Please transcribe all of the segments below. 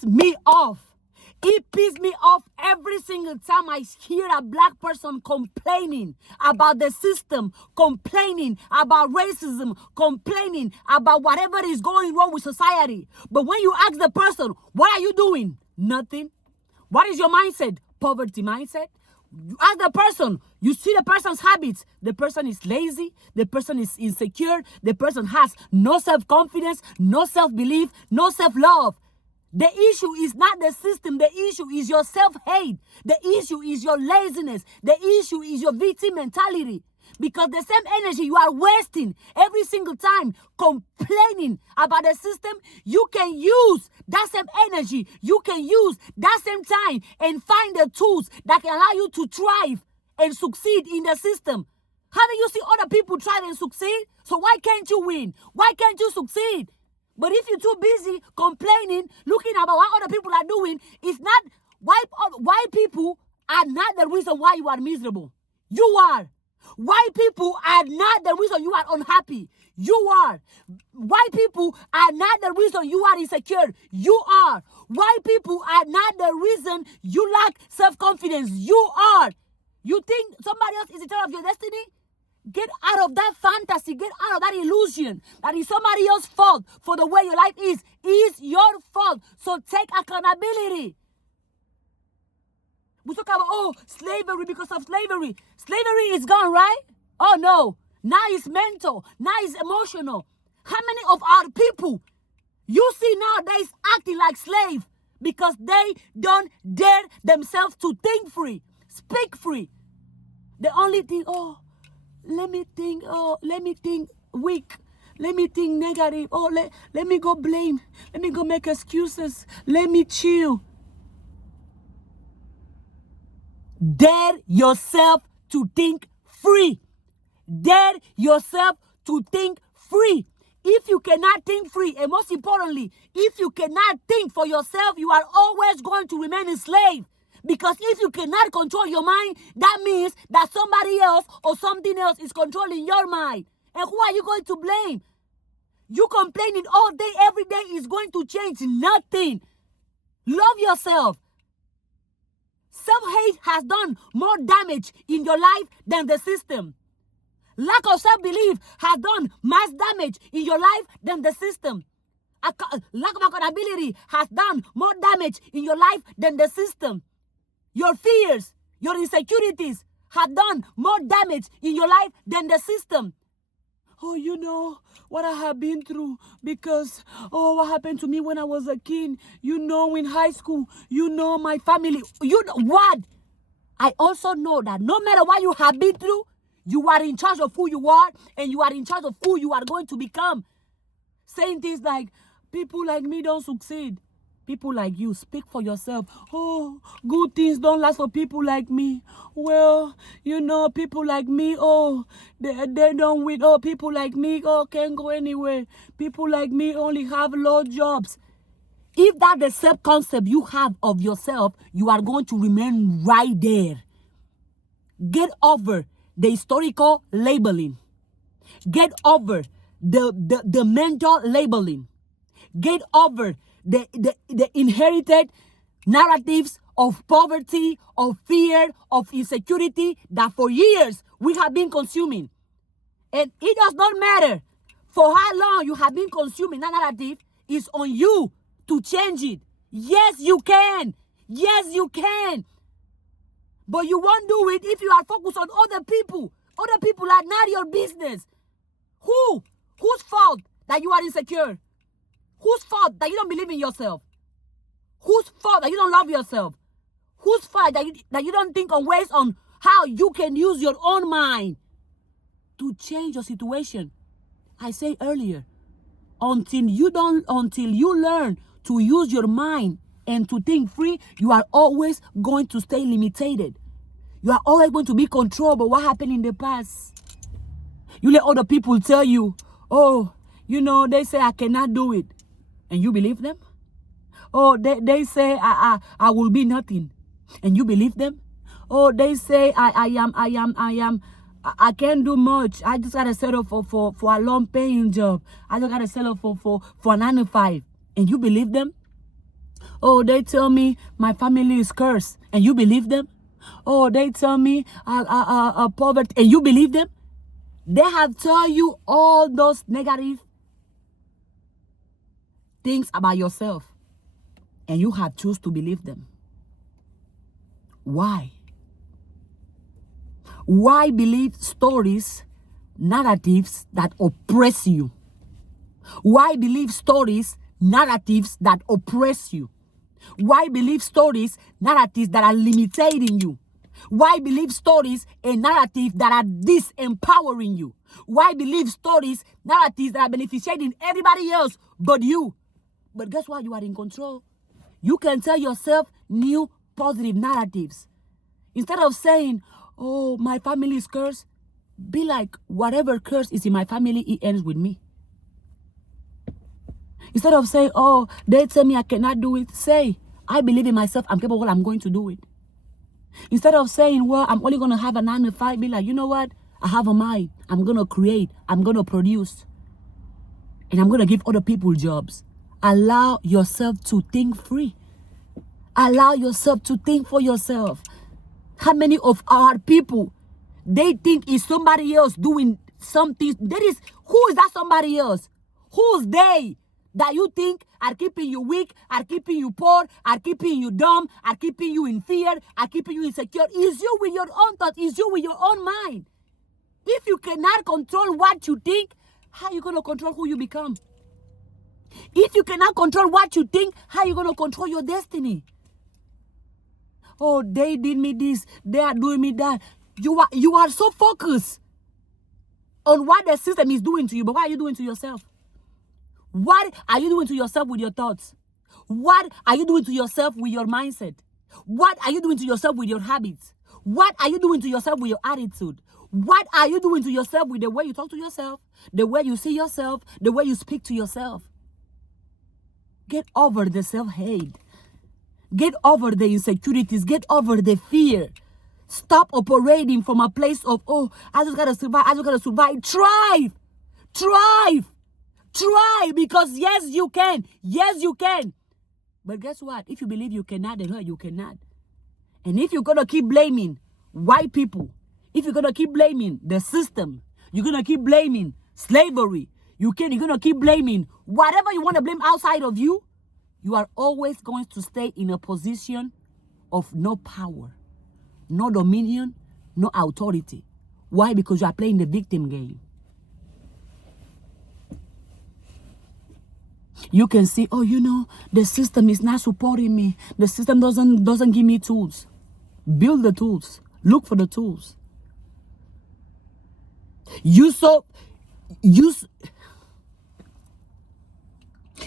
pisses me off. It pisses me off every single time I hear a black person complaining about the system, complaining about racism, complaining about whatever is going wrong with society. But when you ask the person, what are you doing? Nothing. What is your mindset? Poverty mindset. You ask the person, you see the person's habits. The person is lazy. The person is insecure. The person has no self-confidence, no self-belief, no self-love. The issue is not the system. The issue is your self-hate. The issue is your laziness. The issue is your victim mentality. Because the same energy you are wasting every single time complaining about the system, you can use that same energy. You can use that same time and find the tools that can allow you to thrive and succeed in the system. Haven't you seen other people thrive and succeed? So why can't you win? Why can't you succeed? But if you're too busy complaining, looking about what other people are doing, it's not why people are not the reason why you are miserable. You are. Why people are not the reason you are unhappy. You are. Why people are not the reason you are insecure. You are. Why people are not the reason you lack self-confidence. You are. You think somebody else is the center of your destiny? Get out of that fantasy. Get out of that illusion that is somebody else's fault for the way your life is. It's your fault. So take accountability. We talk about, slavery because of slavery. Slavery is gone, right? Oh, no. Now it's mental. Now it's emotional. How many of our people you see nowadays acting like slaves because they don't dare themselves to think free, speak free? The only thing, let me think weak. Let me think negative. Let me go blame. Let me go make excuses. Let me chill. Dare yourself to think free. Dare yourself to think free. If you cannot think free, and most importantly, if you cannot think for yourself, you are always going to remain a slave. Because if you cannot control your mind, that means that somebody else or something else is controlling your mind. And who are you going to blame? You complaining all day, every day is going to change nothing. Love yourself. Self-hate has done more damage in your life than the system. Lack of self-belief has done mass damage in your life than the system. Lack of accountability has done more damage in your life than the system. Your fears, your insecurities have done more damage in your life than the system. Oh, you know what I have been through because, what happened to me when I was a kid. You know, in high school, you know, my family. You know what? I also know that no matter what you have been through, you are in charge of who you are and you are in charge of who you are going to become. Saying things like, people like me don't succeed. People like you, speak for yourself. Oh, good things don't last for people like me. Well, you know, people like me, they don't win. Oh, people like me, can't go anywhere. People like me only have low jobs. If that's the self-concept you have of yourself, you are going to remain right there. Get over the historical labeling. Get over the mental labeling. Get over the inherited narratives of poverty, of fear, of insecurity that for years we have been consuming. And it does not matter for how long you have been consuming that narrative. It's on you to change it. Yes, you can. Yes, you can. But you won't do it if you are focused on other people. Other people are not your business. Who? Whose fault that you are insecure? Whose fault that you don't believe in yourself? Whose fault that you don't love yourself? Whose fault that you don't think on ways on how you can use your own mind to change your situation? I said earlier, until you learn to use your mind and to think free, you are always going to stay limited. You are always going to be controlled by what happened in the past. You let other people tell you, they say I cannot do it. And you believe them? Oh, they say I will be nothing. And you believe them? Oh, they say I can't do much. I just gotta settle for a long paying job. I just gotta settle for a 9 to 5. And you believe them? Oh, they tell me my family is cursed, and you believe them? Oh, they tell me poverty, and you believe them? They have told you all those negative things about yourself, and you have choose to believe them. Why? Why believe stories, narratives that oppress you? Why believe stories, narratives that oppress you? Why believe stories, narratives that are limiting you? Why believe stories and narratives that are disempowering you? Why believe stories, narratives that are beneficiating everybody else but you? But guess what? You are in control. You can tell yourself new positive narratives. Instead of saying, oh, my family is cursed, be like, whatever curse is in my family, it ends with me. Instead of saying, oh, they tell me I cannot do it, say, I believe in myself, I'm capable, I'm going to do it. Instead of saying, well, I'm only going to have a 9 to 5, be like, you know what? I have a mind. I'm going to create. I'm going to produce. And I'm going to give other people jobs. Allow yourself to think free. Allow yourself to think for yourself. How many of our people, they think it's somebody else doing something? Who is that somebody else? Who's they that you think are keeping you weak, are keeping you poor, are keeping you dumb, are keeping you in fear, are keeping you insecure? Is you with your own thoughts, is you with your own mind. If you cannot control what you think, how are you going to control who you become? If you cannot control what you think, how are you going to control your destiny? Oh, they did me this, they are doing me that. You are so focused on what the system is doing to you, but what are you doing to yourself? What are you doing to yourself with your thoughts? What are you doing to yourself with your mindset? What are you doing to yourself with your habits? What are you doing to yourself with your attitude? What are you doing to yourself with the way you talk to yourself, the way you see yourself, the way you speak to yourself? Get over the self-hate. Get over the insecurities. Get over the fear. Stop operating from a place of, oh, I just gotta survive. I just gotta survive. Thrive. Thrive. Try, because yes, you can. Yes, you can. But guess what? If you believe you cannot, then you cannot. And if you're going to keep blaming white people, if you're going to keep blaming the system, you're going to keep blaming slavery, you're going to keep blaming whatever you want to blame outside of you, you are always going to stay in a position of no power, no dominion, no authority. Why? Because you are playing the victim game. You can see, oh, you know, the system is not supporting me. The system doesn't give me tools. Build the tools. Look for the tools.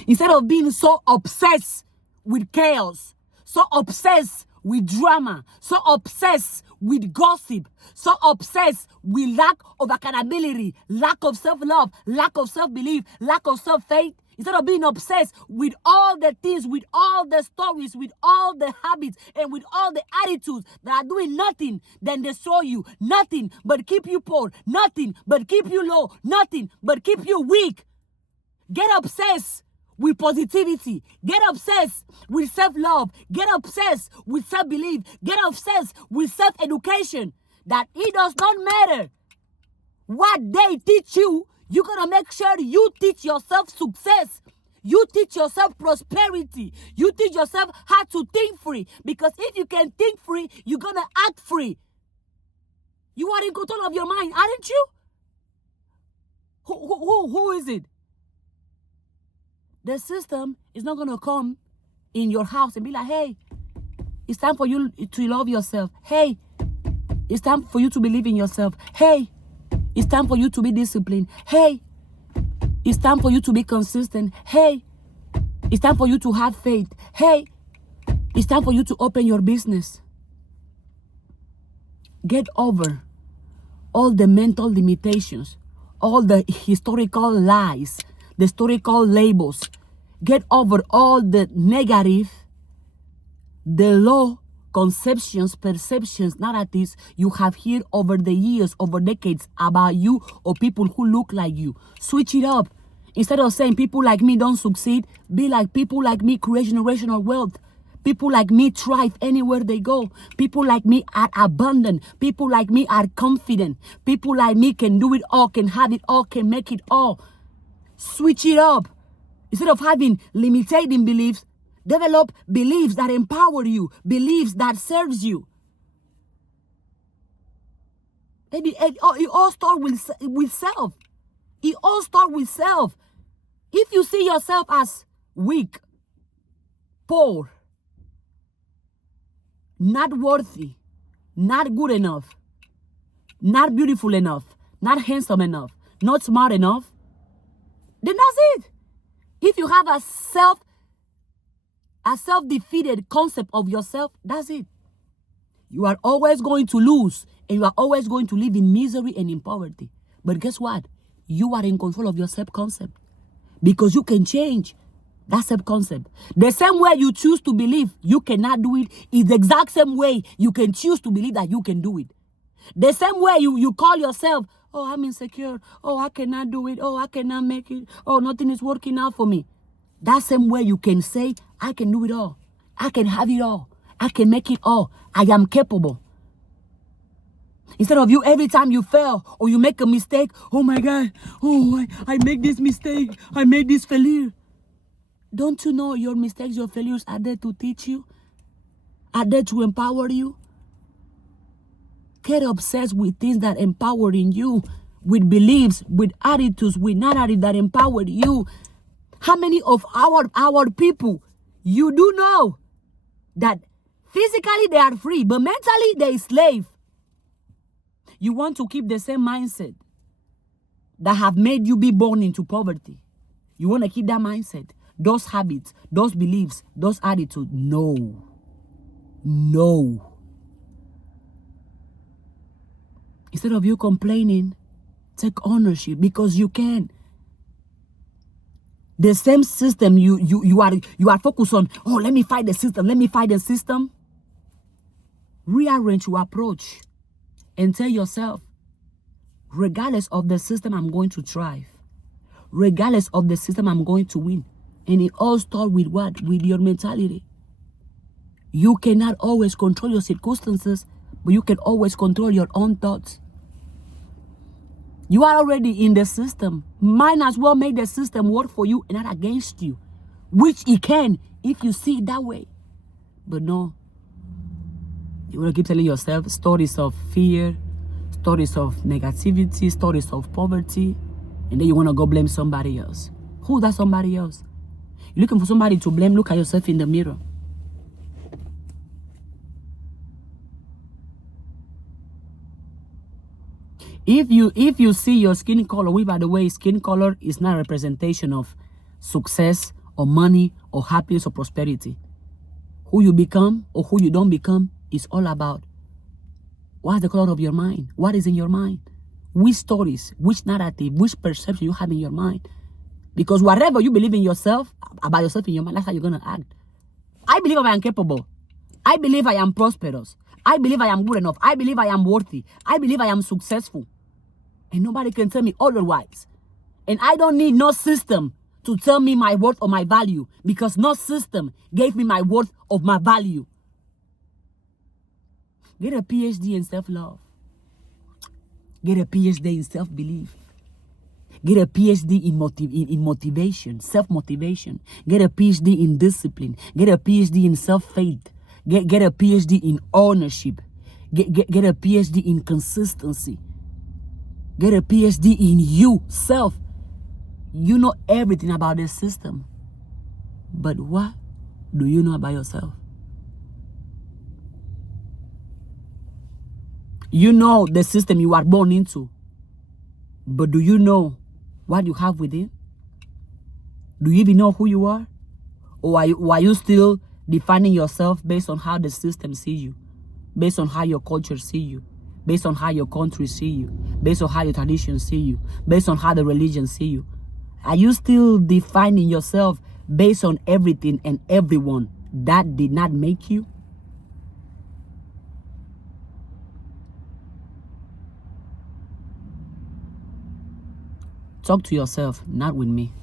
Instead of being so obsessed with chaos, so obsessed with drama, so obsessed with gossip, so obsessed with lack of accountability, lack of self-love, lack of self-belief, lack of self-faith, instead of being obsessed with all the things, with all the stories, with all the habits, and with all the attitudes that are doing nothing than destroy you, nothing but keep you poor, nothing but keep you low, nothing but keep you weak. Get obsessed with positivity. Get obsessed with self-love. Get obsessed with self-belief. Get obsessed with self-education. That it does not matter what they teach you. You're going to make sure you teach yourself success. You teach yourself prosperity. You teach yourself how to think free. Because if you can think free, you're going to act free. You are in control of your mind, aren't you? Who is it? The system is not going to come in your house and be like, hey, it's time for you to love yourself. Hey, it's time for you to believe in yourself. Hey, it's time for you to be disciplined. Hey, it's time for you to be consistent. Hey, it's time for you to have faith. Hey, it's time for you to open your business. Get over all the mental limitations, all the historical lies, the historical labels. Get over all the negative, the low conceptions, perceptions, narratives you have heard over the years, over decades about you or people who look like you. Switch it up. Instead of saying people like me don't succeed, be like people like me create generational wealth. People like me thrive anywhere they go. People like me are abundant. People like me are confident. People like me can do it all, can have it all, can make it all. Switch it up. Instead of having limiting beliefs, develop beliefs that empower you, beliefs that serves you. It all starts with self. It all starts with self. If you see yourself as weak, poor, not worthy, not good enough, not beautiful enough, not handsome enough, not smart enough, then that's it. If you have a self-defeated concept of yourself, that's it. You are always going to lose, and you are always going to live in misery and in poverty. But guess what? You are in control of your self-concept, because you can change that self-concept. The same way you choose to believe you cannot do it is the exact same way you can choose to believe that you can do it. The same way you call yourself, oh, I'm insecure. Oh, I cannot do it. Oh, I cannot make it. Oh, nothing is working out for me. That same way you can say, I can do it all. I can have it all. I can make it all. I am capable. Instead of you, every time you fail or you make a mistake, oh my God, oh, I make this mistake. I made this failure. Don't you know your mistakes, your failures are there to teach you? Are there to empower you? Get obsessed with things that empower in you, with beliefs, with attitudes, with narrative that empower you. How many of our people you do know that physically they are free, but mentally they slave? You want to keep the same mindset that have made you be born into poverty. You want to keep that mindset, those habits, those beliefs, those attitudes. No. Instead of you complaining, take ownership, because you can. The same system you are focused on, oh, let me fight the system. Rearrange your approach and tell yourself, regardless of the system, I'm going to thrive. Regardless of the system, I'm going to win. And it all starts with what? With your mentality. You cannot always control your circumstances, but you can always control your own thoughts. You are already in the system. Might as well make the system work for you and not against you, which it can if you see it that way. But no, you want to keep telling yourself stories of fear, stories of negativity, stories of poverty, and then you want to go blame somebody else. Who's that somebody else? You're looking for somebody to blame. Look at yourself in the mirror. If you see your skin color, which by the way, skin color is not a representation of success or money or happiness or prosperity. Who you become or who you don't become is all about what's the color of your mind? What is in your mind? Which stories, which narrative, which perception you have in your mind? Because whatever you believe in yourself, about yourself in your mind, that's how you're going to act. I believe I am capable. I believe I am prosperous. I believe I am good enough. I believe I am worthy. I believe I am successful. And nobody can tell me otherwise. And I don't need no system to tell me my worth or my value, because no system gave me my worth or my value. Get a PhD in self-love. Get a PhD in self-belief. Get a PhD in motivation, self-motivation. Get a PhD in discipline. Get a PhD in self-faith. Get a PhD in ownership. Get a PhD in consistency. Get a PhD in you, self. You know everything about this system. But what do you know about yourself? You know the system you are born into. But do you know what you have within? Do you even know who you are? Or are you still defining yourself based on how the system sees you? Based on how your culture sees you? Based on how your country see you, based on how your traditions see you, based on how the religion see you? Are you still defining yourself based on everything and everyone that did not make you? Talk to yourself, not with me.